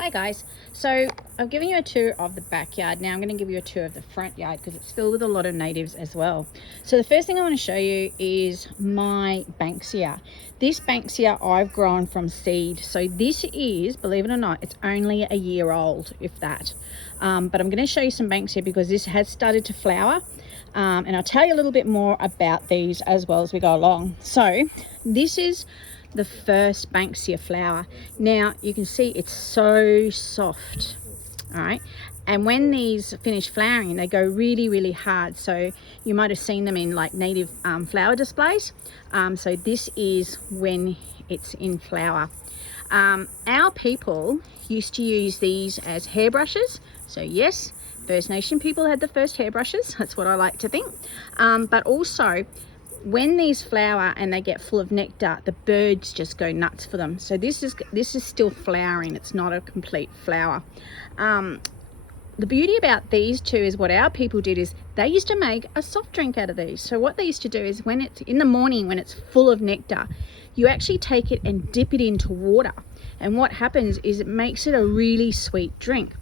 Hi guys, so I've given you a tour of the backyard. Now I'm going to give you a tour of the front yard because it's filled with a lot of natives as well. So the first thing I want to show you is my Banksia. This Banksia I've grown from seed. So this is, believe it or not, it's only a year old, if that. But I'm going to show you some Banksia because this has started to flower. And I'll tell you a little bit more about these as well as we go along. So this is the first Banksia flower. Now you can see it's so soft, all right, and when these finish flowering they go really hard. So you might have seen them in like native flower displays. So this is when it's in flower. Our people used to use these as hairbrushes. So yes, First Nation people had the first hairbrushes, that's what I like to think. But also when these flower and they get full of nectar, the birds just go nuts for them. So this is still flowering, it's not a complete flower. The beauty about these two is what our people did is they used to make a soft drink out of these. So what they used to do is when it's in the morning, when it's full of nectar, you actually take it and dip it into water. And what happens is it makes it a really sweet drink.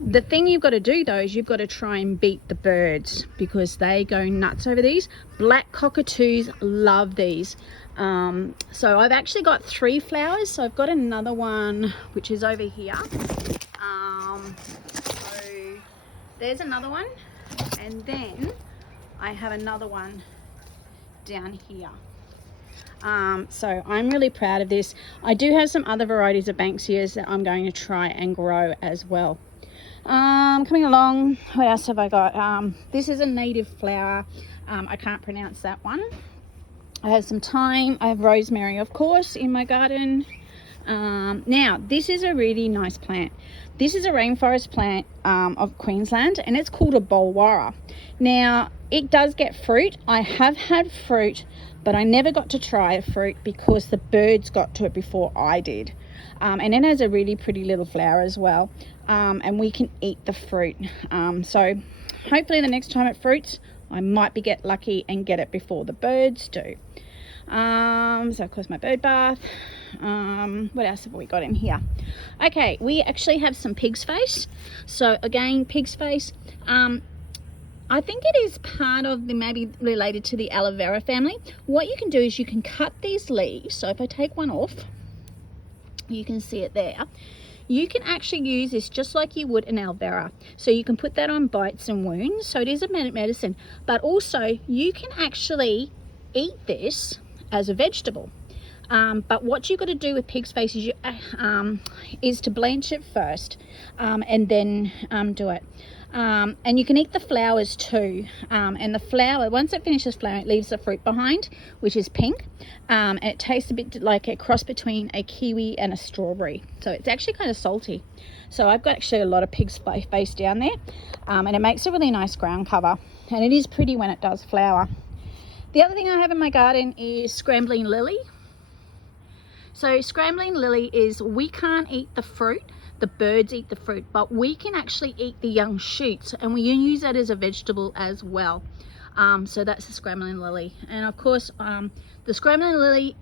The thing you've got to do though is you've got to try and beat the birds because they go nuts over these. Black cockatoos love these. So I've actually got 3 flowers. So I've got another one which is over here. So there's another one, and then I have another one down here. So I'm really proud of this. I do have some other varieties of Banksias that I'm going to try and grow as well. Coming along, what else have I got? This is a native flower. I can't pronounce that one. I have some thyme. I have rosemary, of course, in my garden. Now this is a really nice plant. This is a rainforest plant of Queensland, and it's called a Bolwara. Now it does get fruit. I have had fruit, but I never got to try a fruit because the birds got to it before I did. And it has a really pretty little flower as well. And we can eat the fruit. So hopefully the next time it fruits, I might get lucky and get it before the birds do. So of course my bird bath. What else have we got in here? Okay, we actually have some pig's face. So again, pig's face. I think it is part of the, maybe related to the aloe vera family. What you can do is you can cut these leaves. So if I take one off, you can see it there. You can actually use this just like you would an aloe vera. So you can put that on bites and wounds. So it is a medicine, but also you can actually eat this as a vegetable. But what you've got to do with pig's face is to blanch it first and then do it. And you can eat the flowers too. And the flower, once it finishes flowering, it leaves the fruit behind, which is pink. And it tastes a bit like a cross between a kiwi and a strawberry. So it's actually kind of salty. So I've got actually a lot of pig's face down there. And it makes a really nice ground cover. And it is pretty when it does flower. The other thing I have in my garden is scrambling lily. So scrambling lily is, we can't eat the fruit. The birds eat the fruit, but we can actually eat the young shoots, and we use that as a vegetable as well. So that's the scrambling lily. And of course, the scrambling lily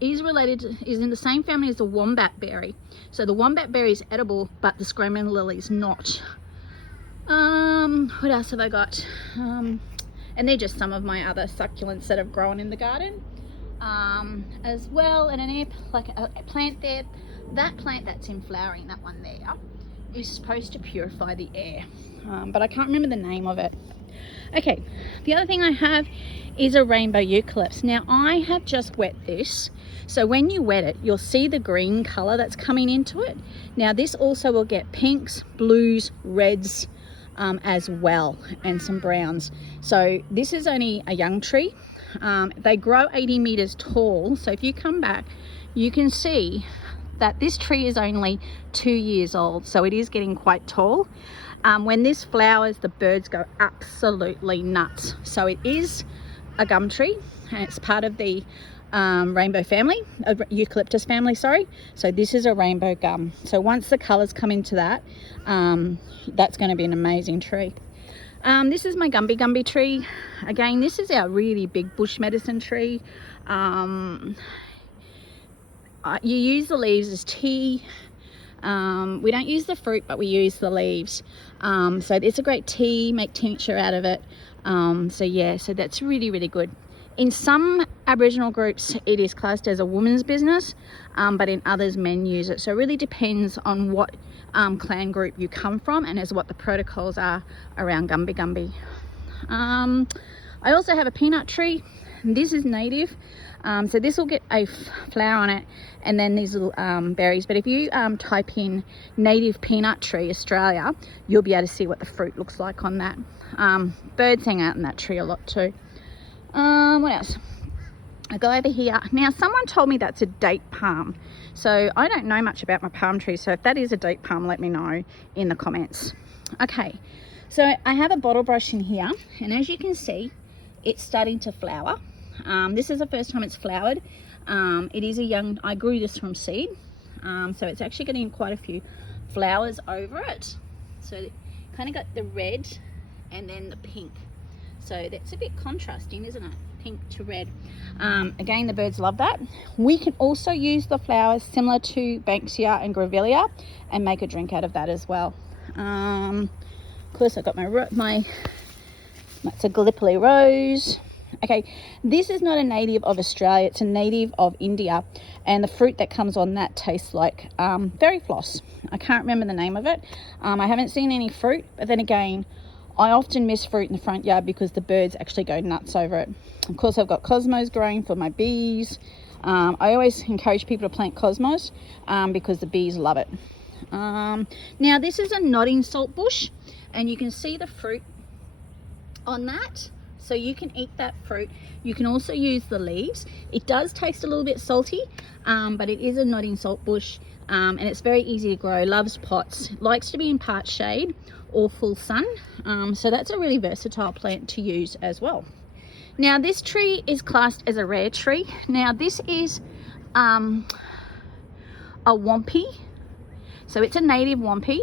is in the same family as the wombat berry. So the wombat berry is edible, but the scrambling lily is not. What else have I got? And they're just some of my other succulents that have grown in the garden as well. And a plant there. That plant that's in flowering, that one there, is supposed to purify the air, but I can't remember the name of it. Okay, the other thing I have is a rainbow eucalyptus. Now I have just wet this, so when you wet it, you'll see the green color that's coming into it. Now this also will get pinks, blues, reds as well, and some browns. So this is only a young tree. They grow 80 meters tall, so if you come back you can see that this tree is only 2 years old, so it is getting quite tall. When this flowers, the birds go absolutely nuts. So it is a gum tree, and it's part of the rainbow family, eucalyptus family, sorry. So this is a rainbow gum. So once the colors come into that, that's going to be an amazing tree. This is my Gumby tree. Again, this is our really big bush medicine tree. You use the leaves as tea. We don't use the fruit, but we use the leaves. So it's a great tea, make tincture out of it. So yeah, so that's really, really good. In some Aboriginal groups, it is classed as a woman's business, but in others, men use it. So it really depends on what clan group you come from and as what the protocols are around Gumby Gumby. I also have a peanut tree. This is native. So this will get a flower on it and then these little berries. But if you type in native peanut tree Australia, you'll be able to see what the fruit looks like on that. Birds hang out in that tree a lot too. What else? I go over here. Now someone told me that's a date palm. So I don't know much about my palm tree. So if that is a date palm, let me know in the comments. Okay, so I have a bottle brush in here. And as you can see, it's starting to flower. This is the first time it's flowered. It is a young, I grew this from seed. So it's actually getting quite a few flowers over it. So it kind of got the red and then the pink. So that's a bit contrasting, isn't it? Pink to red. Again, the birds love that. We can also use the flowers similar to Banksia and Grevillea and make a drink out of that as well. Of course, I've got my that's a Gallipoli rose. Okay, this is not a native of Australia, it's a native of India, and the fruit that comes on that tastes like berry floss. I can't remember the name of it. I haven't seen any fruit, but then again, I often miss fruit in the front yard because the birds actually go nuts over it. Of course, I've got cosmos growing for my bees. I always encourage people to plant cosmos because the bees love it. Now, this is a nodding salt bush, and you can see the fruit on that. So you can eat that fruit. You can also use the leaves. It does taste a little bit salty, but it is a nodding salt bush, and it's very easy to grow. Loves pots, likes to be in part shade or full sun. So that's a really versatile plant to use as well. Now this tree is classed as a rare tree. Now this is a Swampy. So it's a native Swampy.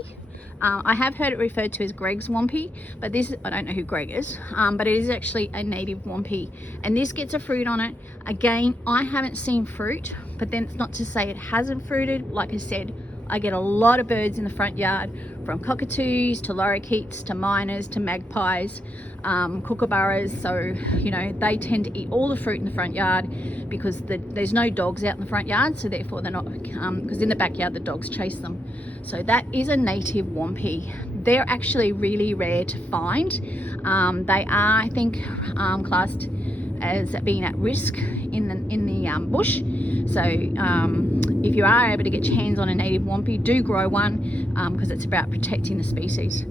I have heard it referred to as Greg's Swampy, but this, I don't know who Greg is, but it is actually a native Swampy, and this gets a fruit on it. Again, I haven't seen fruit, but then it's not to say it hasn't fruited. Like I said, I get a lot of birds in the front yard, from cockatoos to lorikeets to miners to magpies, kookaburras. So, you know, they tend to eat all the fruit in the front yard because there's no dogs out in the front yard, so therefore they're not, because in the backyard the dogs chase them. So that is a native Swampy. They're actually really rare to find. They are, I think, classed as being at risk in the bush. So if you are able to get your hands on a native Swampy, do grow one because it's about protecting the species.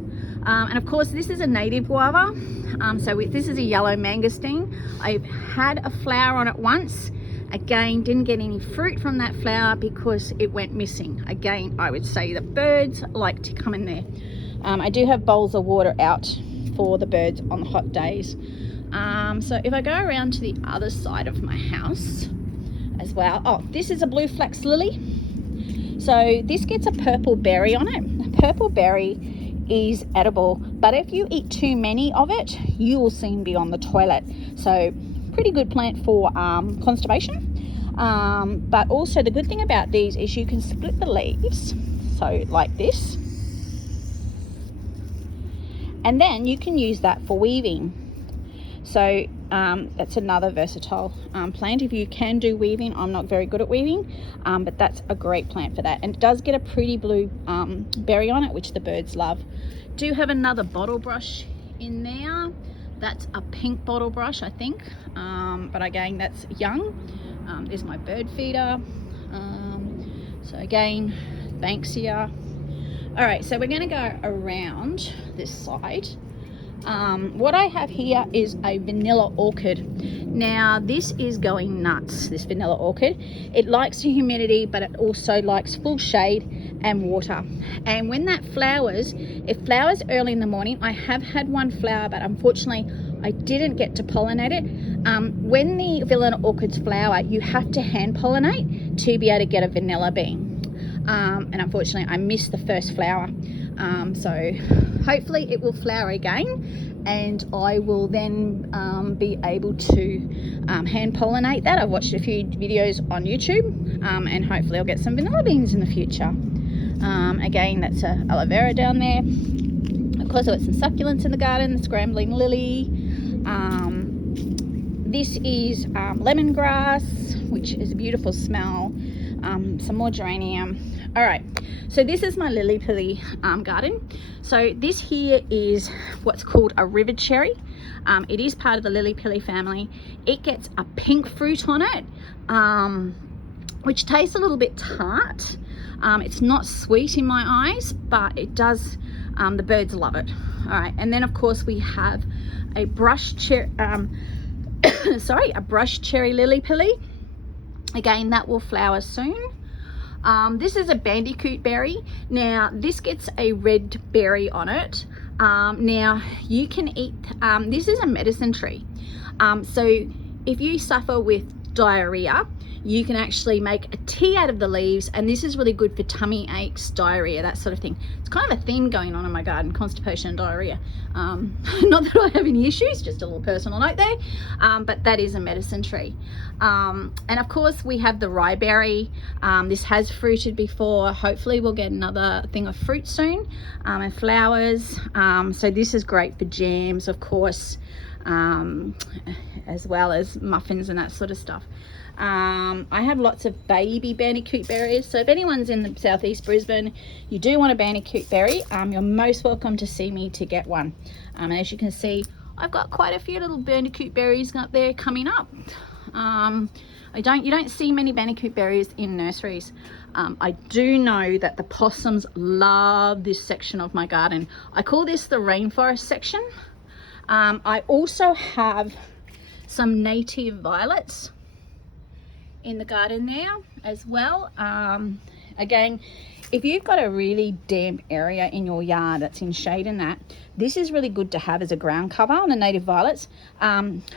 And of course, this is a native guava. This is a yellow mangosteen. I've had a flower on it once. Again, didn't get any fruit from that flower because it went missing. Again, I would say the birds like to come in there. I do have bowls of water out for the birds on the hot days. So if I go around to the other side of my house as well. Oh, this is a blue flax lily. So this gets a purple berry on it. The purple berry is edible, but if you eat too many of it, you will soon be on the toilet. So pretty good plant for constipation. But also the good thing about these is you can split the leaves, so like this, and then you can use that for weaving. So that's another versatile plant. If you can do weaving, I'm not very good at weaving, but that's a great plant for that. And it does get a pretty blue berry on it, which the birds love. Do have another bottle brush in there. That's a pink bottle brush, I think, but again, that's young. There's my bird feeder. So again, Banksia. All right, so we're going to go around this side. What I have here is a vanilla orchid. Now this is going nuts, this vanilla orchid. It likes the humidity, but it also likes full shade and water. And when that flowers, it flowers early in the morning. I have had one flower, but unfortunately I didn't get to pollinate it. When the vanilla orchids flower, you have to hand pollinate to be able to get a vanilla bean. And unfortunately I missed the first flower. So hopefully it will flower again, and I will then be able to hand pollinate that. I've watched a few videos on YouTube, and hopefully I'll get some vanilla beans in the future. Again, that's a aloe vera down there. Of course, I've got some succulents in the garden, the scrambling lily. This is lemongrass, which is a beautiful smell. Some more geranium. All right, so this is my lily pilly garden. So this here is what's called a river cherry. It is part of the lily pilly family. It gets a pink fruit on it, which tastes a little bit tart. It's not sweet in my eyes, but it does, the birds love it. All right, and then of course we have a brush cherry, a brush cherry lily pilly. Again, that will flower soon. This is a Bandicoot berry. Now this gets a red berry on it. Now you can eat, this is a medicine tree. So if you suffer with diarrhea, you can actually make a tea out of the leaves, and this is really good for tummy aches, diarrhea, that sort of thing. It's kind of a theme going on in my garden, constipation and diarrhea. Not that I have any issues, just a little personal note there, but that is a medicine tree. And of course we have the ryeberry. This has fruited before. Hopefully we'll get another thing of fruit soon, and flowers. So this is great for jams, of course, as well as muffins and that sort of stuff. I have lots of baby Bandicoot berries, so if anyone's in the southeast Brisbane, you do want a Bandicoot berry, you're most welcome to see me to get one. And as you can see, I've got quite a few little Bandicoot berries up there coming up. You don't see many Bandicoot berries in nurseries. I do know that the possums love this section of my garden. I call this the rainforest section. I also have some native violets in the garden now as well. Again, if you've got a really damp area in your yard that's in shade and that, this is really good to have as a ground cover on the native violets.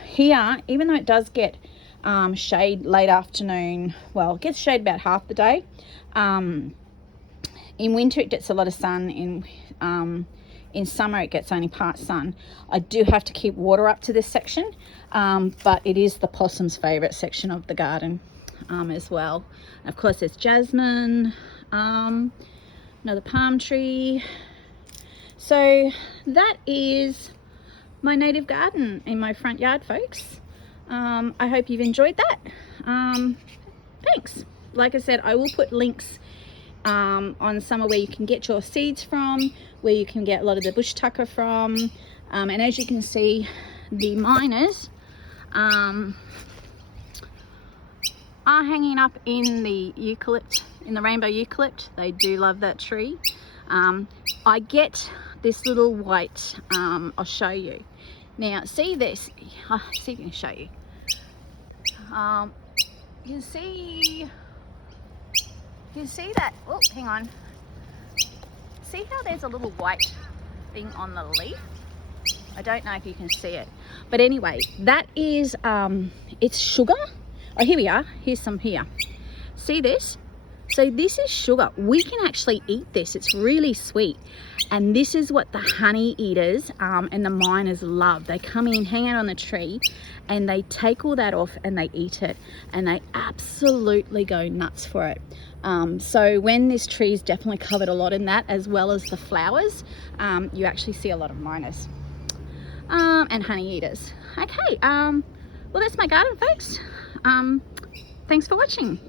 Here, even though it does get shade late afternoon, well, it gets shade about half the day. In winter it gets a lot of sun. In summer it gets only part sun. I do have to keep water up to this section, but it is the possum's favorite section of the garden as well. And of course there's jasmine, another palm tree. So that is my native garden in my front yard, folks. I hope you've enjoyed that. Thanks. Like I said, I will put links on some of where you can get your seeds from, where you can get a lot of the bush tucker from, and as you can see, the miners are hanging up in the eucalypt, in the rainbow eucalypt. They do love that tree. I get this little white, I'll show you. Now see this, see if I can show you. You can see that, oh, hang on. See how there's a little white thing on the leaf? I don't know if you can see it. But anyway, that is, it's sugar. Oh, here we are. Here's some here. See this? So this is sugar. We can actually eat this. It's really sweet. And this is what the honey eaters and the miners love. They come in, hang out on the tree, and they take all that off and they eat it. And they absolutely go nuts for it. So when this tree is definitely covered a lot in that, as well as the flowers, you actually see a lot of miners and honey eaters. Okay, well that's my garden, folks. Thanks for watching.